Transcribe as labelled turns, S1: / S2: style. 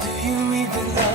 S1: Do you even know?